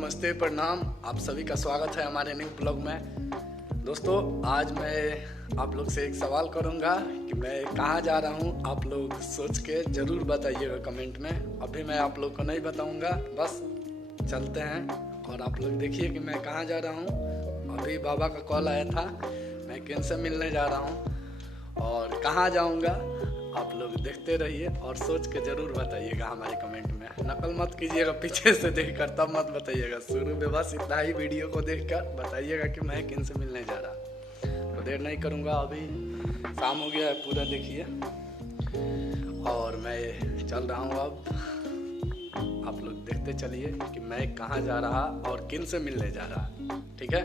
नमस्ते, प्रणाम। आप सभी का स्वागत है हमारे न्यू ब्लॉग में। दोस्तों, आज मैं आप लोग से एक सवाल करूंगा कि मैं कहाँ जा रहा हूँ। आप लोग सोच के ज़रूर बताइएगा कमेंट में। अभी मैं आप लोग को नहीं बताऊंगा, बस चलते हैं और आप लोग देखिए कि मैं कहाँ जा रहा हूँ। अभी बाबा का कॉल आया था, मैं किनसे मिलने जा रहा हूँ और कहाँ जाऊँगा। आप लोग देखते रहिए और सोच के ज़रूर बताइएगा हमारे कमेंट में। नकल मत कीजिएगा, पीछे से देखकर तब मत बताइएगा। शुरू में बस इतना ही वीडियो को देखकर बताइएगा कि मैं किन से मिलने जा रहा। तो देर नहीं करूँगा, अभी शाम हो गया है पूरा, देखिए। और मैं चल रहा हूँ अब। आप लोग देखते चलिए कि मैं कहाँ जा रहा और किन से मिलने जा रहा, ठीक है।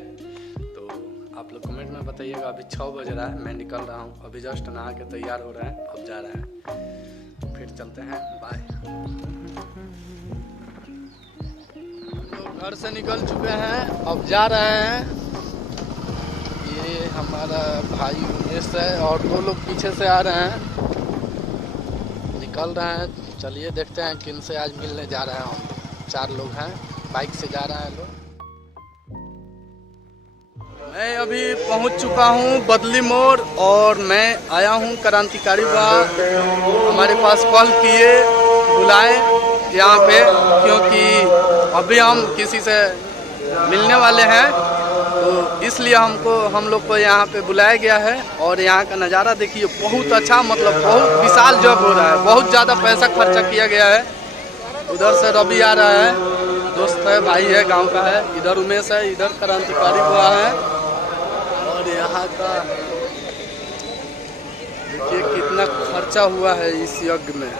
आप लोग कमेंट में बताइएगा। अभी 6 बज रहा है, मैं निकल रहा हूँ। अभी जस्ट नहा के तैयार हो रहे हैं, अब जा रहे हैं। फिर चलते हैं, बाय। हम लोग घर से निकल चुके हैं, अब जा रहे हैं। ये हमारा भाई उमेश है और 2 लोग पीछे से आ रहे हैं, निकल रहे हैं। चलिए देखते हैं किन से आज मिलने जा रहे हैं हम। 4 लोग हैं, बाइक से जा रहे हैं लोग। मैं अभी पहुंच चुका हूं बदली मोड़ और मैं आया हूं क्रांतिकारी बाग। हमारे पास कॉल किए, बुलाए यहाँ पे, क्योंकि अभी हम किसी से मिलने वाले हैं, तो इसलिए हम लोग को यहाँ पे बुलाया गया है। और यहाँ का नज़ारा देखिए, बहुत अच्छा, मतलब बहुत विशाल जग हो रहा है। बहुत ज़्यादा पैसा खर्चा किया गया है। उधर से रवि आ रहा है, दोस्त है, भाई है, गाँव का है। इधर उमेश है, इधर क्रांतिकारी बाग है। यहाँ का देखिए कितना खर्चा हुआ है इस यज्ञ में।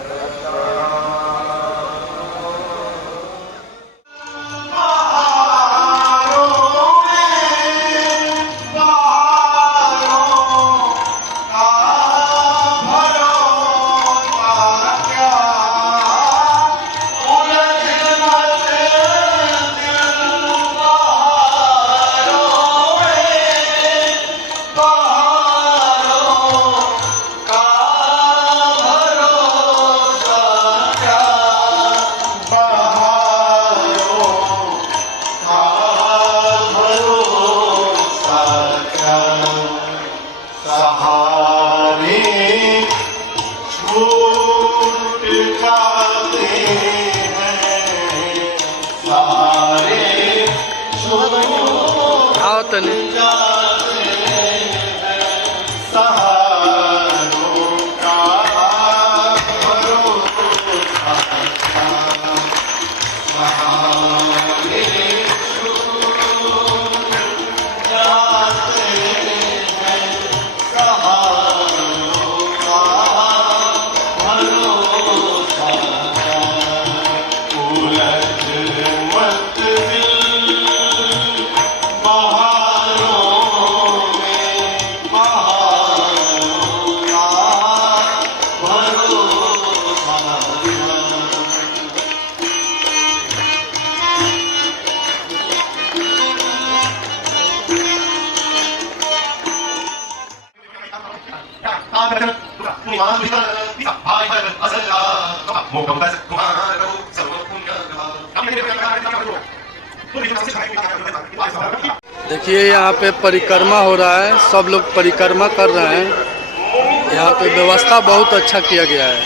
देखिए यहाँ पे परिक्रमा हो रहा है, सब लोग परिक्रमा कर रहे हैं। यहाँ पे व्यवस्था बहुत अच्छा किया गया है।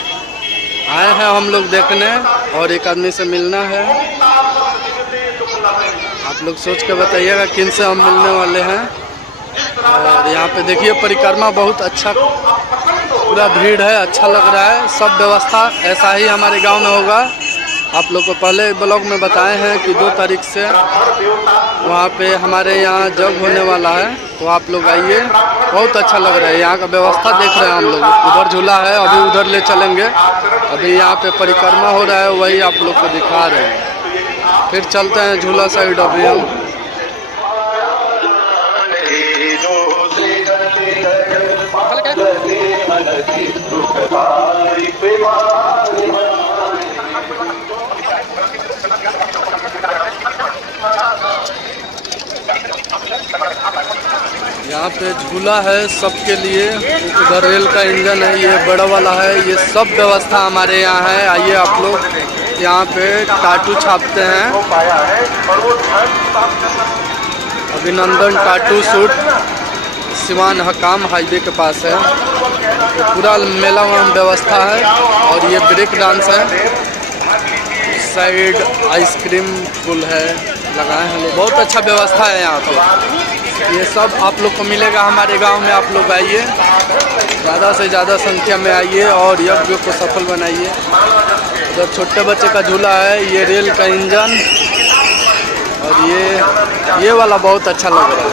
आए हैं हम लोग देखने और एक आदमी से मिलना है। आप लोग सोच के बताइएगा किन से हम मिलने वाले हैं। और यहाँ पे देखिए परिक्रमा बहुत अच्छा, पूरा भीड़ है, अच्छा लग रहा है। सब व्यवस्था ऐसा ही हमारे गांव में होगा। आप लोग को पहले ब्लॉग में बताए हैं कि 2 तारीख से वहाँ पे हमारे यहाँ जग होने वाला है, तो आप लोग आइए। बहुत अच्छा लग रहा है, यहाँ का व्यवस्था देख रहे हैं हम लोग। उधर झूला है, अभी उधर ले चलेंगे। अभी यहाँ पे परिक्रमा हो रहा है, वही आप लोग को दिखा रहे हैं। फिर चलते हैं झूला साइड अभी हम। यहाँ पे झूला है सबके लिए। उधर रेल का इंजन है, ये बड़ा वाला है। ये सब व्यवस्था हमारे यहाँ है। आइए आप लोग यहाँ पे टाटू छापते हैं। अभिनंदन टाटू सूट सिवान हकाम हाईवे के पास है। पूरा मेला में व्यवस्था है और ये ब्रेक डांस है। साइड आइसक्रीम पुल है, लगाए हैं लोग। बहुत अच्छा व्यवस्था है यहाँ पे। ये सब आप लोग को मिलेगा हमारे गांव में। आप लोग आइए, ज़्यादा से ज़्यादा संख्या में आइए और यज्ञ को सफल बनाइए। उधर छोटे बच्चे का झूला है, ये रेल का इंजन, और ये वाला बहुत अच्छा लग रहा है।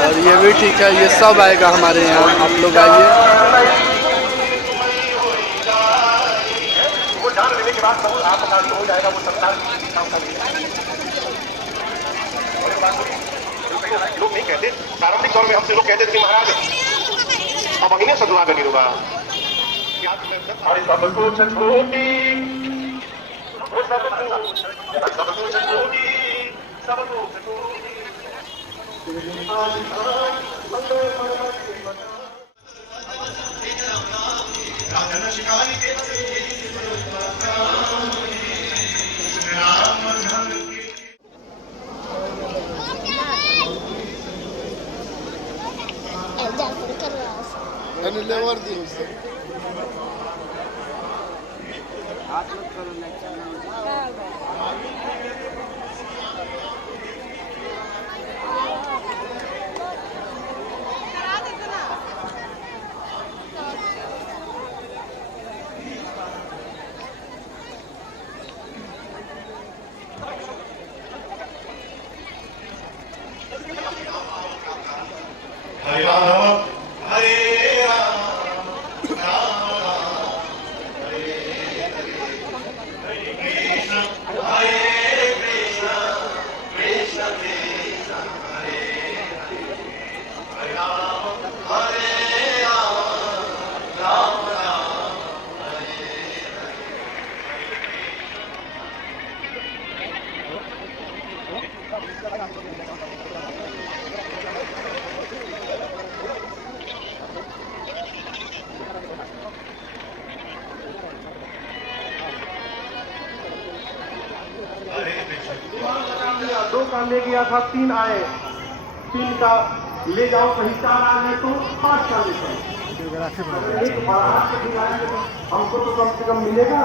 और ये भी ठीक है, ये सब आएगा हमारे यहाँ। आप लोग आइए। हो जाएगा वो लोग नहीं कहते। प्रारंभिक दौर में हमसे लोग कहते थे कि महाराज अब अभी सदुआ का निरूबा मैंने लेवर दी उसे। दो का ले गया था, 3 आए, 3 का ले जाओ कहीं 4 आ गए तो 5 का ले जाओ। एक हमको तो कम से कम मिलेगा।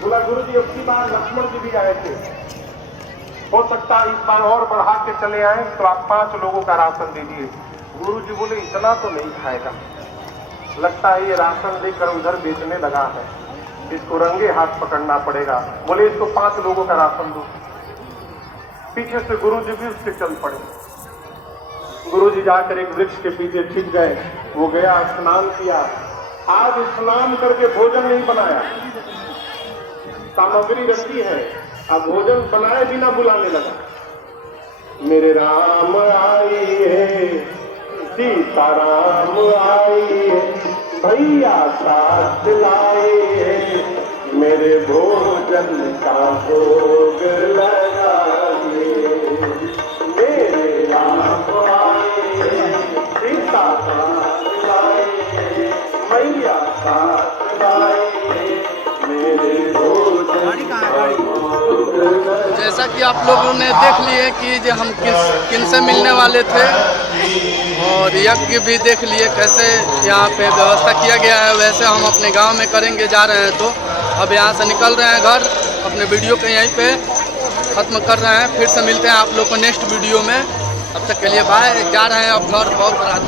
बोला गुरु जी अब की बार लक्ष्मण जी भी आए थे, हो सकता है इस बार और बढ़ा के चले आए तो आप 5 लोगों का राशन दे दिए। गुरु जी बोले इतना तो नहीं खाएगा, लगता है ये राशन लेकर उधर बेचने लगा है, इसको रंगे हाथ पकड़ना पड़ेगा। बोले इसको 5 लोगों का राशन दो। पीछे से गुरु जी भी उसके चल पड़े। गुरु जी जाकर एक वृक्ष के पीछे छिप गए। वो गया, स्नान किया। आज स्नान करके भोजन नहीं बनाया, सामग्री रखी है, अब भोजन बनाए बिना बुलाने लगा। मेरे राम आई है, सीताराम आई है, भैया साथ लाए हैं, मेरे भोजन का भोग लगाए। मेरे राम आए हैं, सीताराम आए हैं, भैया साथ लाए हैं, मेरे भोजन का भोग लगाए। जैसा कि आप लोगों ने देख लिए कि हम किन से मिलने वाले थे, और यज्ञ भी देख लिए कैसे यहाँ पे व्यवस्था किया गया है, वैसे हम अपने गांव में करेंगे जा रहे हैं। तो अब यहाँ से निकल रहे हैं घर, अपने वीडियो को यहीं पे ख़त्म कर रहे हैं। फिर से मिलते हैं आप लोग को नेक्स्ट वीडियो में। तब तक के लिए बाय। जा रहे हैं अब घर, बहुत रात।